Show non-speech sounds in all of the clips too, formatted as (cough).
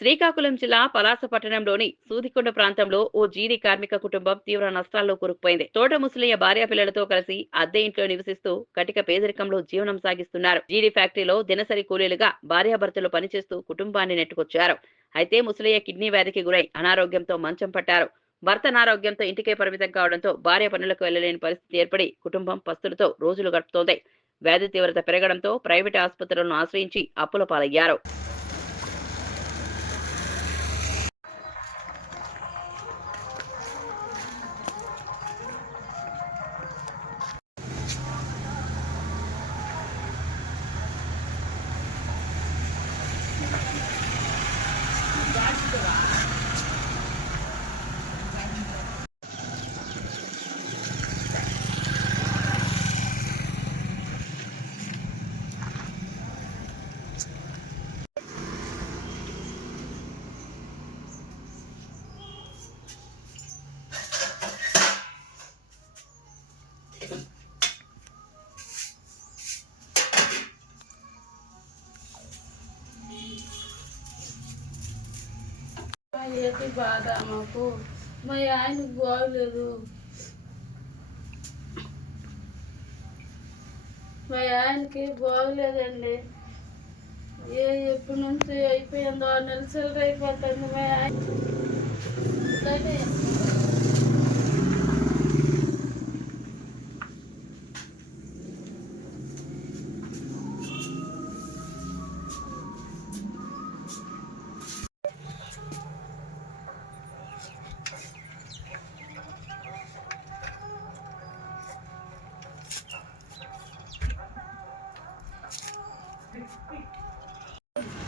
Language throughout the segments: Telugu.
శ్రీకాకుళం జిల్లా పలాస పట్టణంలోని సూదికొండ ప్రాంతంలో ఓ జీడి కార్మిక కుటుంబం తీవ్ర నష్టాల్లో కూరుకుపోయింది. తోట ముసలియ భార్య పిల్లలతో కలిసి అద్దె ఇంట్లో నివసిస్తూ కటిక పేదరికంలో జీవనం సాగిస్తున్నారు. జీడి ఫ్యాక్టరీలో దినసరి కూలీలుగా భార్యాభర్తలు పనిచేస్తూ కుటుంబాన్ని నెట్టుకొచ్చారు. అయితే ముసలియ కిడ్నీ వ్యాధికి గురై అనారోగ్యంతో మంచం పట్టారు. భర్త అనారోగ్యంతో ఇంటికే పరిమితం కావడంతో భార్య పనులకు వెళ్ళలేని పరిస్థితి ఏర్పడి కుటుంబం పస్తులతో రోజులు గడుపుతోంది. వ్యాధి తీవ్రత పెరగడంతో ప్రైవేటు ఆసుపత్రులను ఆశ్రయించి అప్పుల పాలయ్యారు. మా ఏటి బాధ మాకు. మా ఆయనకు బాగలేదు. మా ఆయనకి బాగలేదండి. ఏ ఎప్పటి నుంచి అయిపోయిందో ఆ అయిపోతుంది మా ఆయన.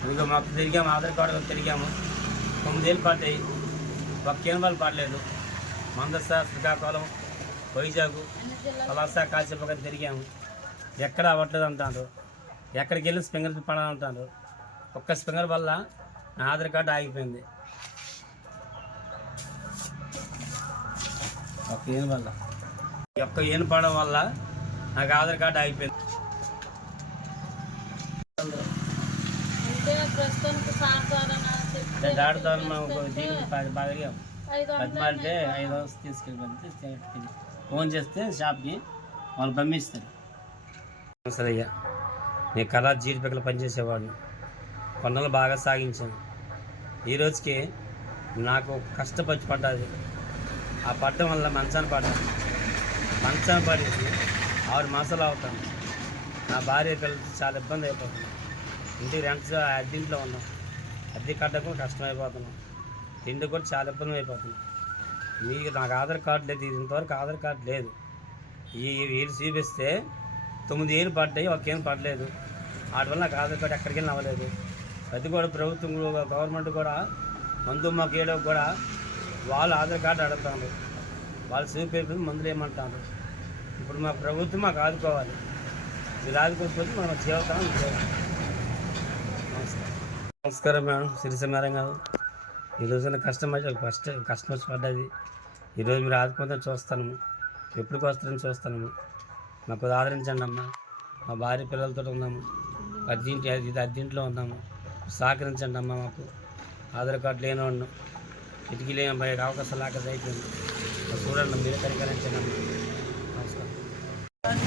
సరే. ఇదిగో మాకు తిరిగాము ఆధార్ కార్డు తిరిగాము. తొమ్మిదేళ్ళు పడ్డాయి ఒక కేంద్రాలు పడలేదు. మందస శ్రీకాకుళం వైజాగ్ పలాస కాసేపక్కన తిరిగాము. ఎక్కడ అవ్వట్లేదు అంటారు. ఎక్కడికి వెళ్ళి స్పింగర్ పడాలంటారు ఒక్క స్పింగర్ వల్ల నా ఆధార్ కార్డు ఆగిపోయింది. ఒక ఏను వల్ల? ఈ ఒక్క ఏను పడడం వల్ల నాకు ఆధార్ కార్డు ఆగిపోయింది. ఒక దీనికి బాగా ఐదు వందలు బతిమాలితే ఐదు వందలు తీసుకెళ్ళి ఫోన్ చేస్తే షాప్కి వాళ్ళు పంపిస్తారు. సరే అయ్యా నేను కళా జీడిపిక్కలు పనిచేసేవాడిని. కొండలు బాగా సాగించాను. ఈ రోజుకి నాకు కష్టపడి పడ్డది. ఆ పడ్డం వల్ల మంచాన్ని పడ్డాను మంచాన్ని పడేసి ఆరు మాసాలు అవుతాను. నా భార్య పిల్లలతో చాలా ఇబ్బంది అయిపోతుంది. ఇంటికి రెంట్ అద్దెంట్లో ఉన్నాం. అద్దె కట్టకు కష్టమైపోతున్నాం. తిండి కూడా చాలా ఇబ్బంది అయిపోతుంది. మీకు నాకు ఆధార్ కార్డు లేదు ఇంతవరకు ఆధార్ కార్డు లేదు. ఈ వీలు చూపిస్తే తొమ్మిది ఏళ్ళు పడ్డాయి ఒక ఏం పడలేదు. వాటి వల్ల నాకు ఆధార్ కార్డు ఎక్కడికి వెళ్ళి అవ్వలేదు. అది కూడా ప్రభుత్వం గవర్నమెంట్ కూడా మందు మాకు ఏడో కూడా వాళ్ళు ఆధార్ కార్డు అడుగుతారు వాళ్ళు చూపేది మందులు ఏమంటారు ఇప్పుడు మా ప్రభుత్వం మాకు ఆదుకోవాలి. మీరు ఆదుకోకపోతే మనం జీవితం నమస్కారం మేడం. సిరిస కాదు గారు. ఈ ఫస్ట్ కస్టమర్స్ పడ్డది. ఈరోజు మీరు ఆదుకుంటే చూస్తాను. ఎప్పటికి వస్తారని చూస్తాను. మాకు ఆదరించండి అమ్మా. మా భార్య పిల్లలతో ఉన్నాము. అద్దీంటి అది ఇది అద్దీంట్లో ఉన్నాము. సహకరించండి అమ్మా మాకు. ఆధార్ కార్డు లేని ఉన్నాం ఇటుకి లేని బయట అవకాశం లేక అయిపోయింది చూడండి మీరు పరికరించండి అమ్మా. నమస్కారం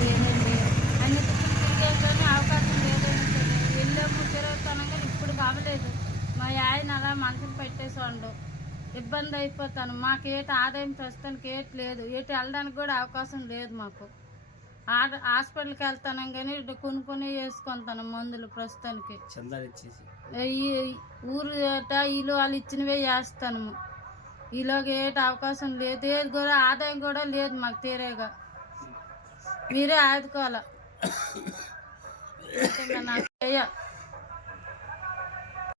లేదండి అన్ని కుటుంబం తిరిగాం కానీ అవకాశం లేదండి వెళ్ళాము తిరుగుతాను కానీ ఇప్పుడు కావలేదు మా ఆయన అలా మనసుకు పెట్టేసోండు ఇబ్బంది అయిపోతాను. మాకు ఏటి ఆదాయం ప్రస్తుతానికి ఏటి లేదు. ఏటి వెళ్ళడానికి కూడా అవకాశం లేదు మాకు. ఆ- హాస్పిటల్కి వెళ్తాను కానీ ఇటు కొనుక్కొని వేసుకుంటాను మందులు ప్రస్తుతానికి. ఈ ఊరు ఏట వీళ్ళు వాళ్ళు ఇచ్చినవే చేస్తాను ఈలోగా ఏటి అవకాశం లేదు. ఏది కూడా ఆదాయం కూడా లేదు మాకు తీరేగా. మీరే ఆదుకోవాలి? (coughs) నాకు